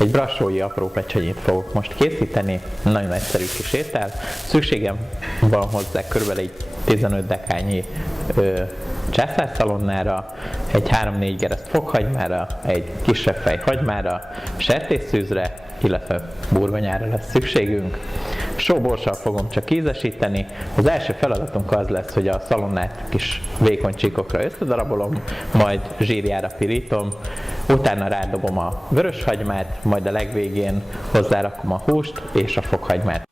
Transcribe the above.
Egy brassói apró pecsenyét fogok most készíteni, nagyon egyszerű kis étel. Szükségem van hozzá kb. Egy 15 dekányi császárszalonnára, egy 3-4 gereszt fokhagymára, egy kisebb fej hagymára, sertésszűzre, illetve burgonyára lesz szükségünk. Sóborssal fogom csak ízesíteni. Az első feladatunk az lesz, hogy a szalonnát kis vékony csíkokra összedarabolom, majd zsírjára pirítom, utána rádobom a vöröshagymát, majd a legvégén hozzárakom a húst és a fokhagymát.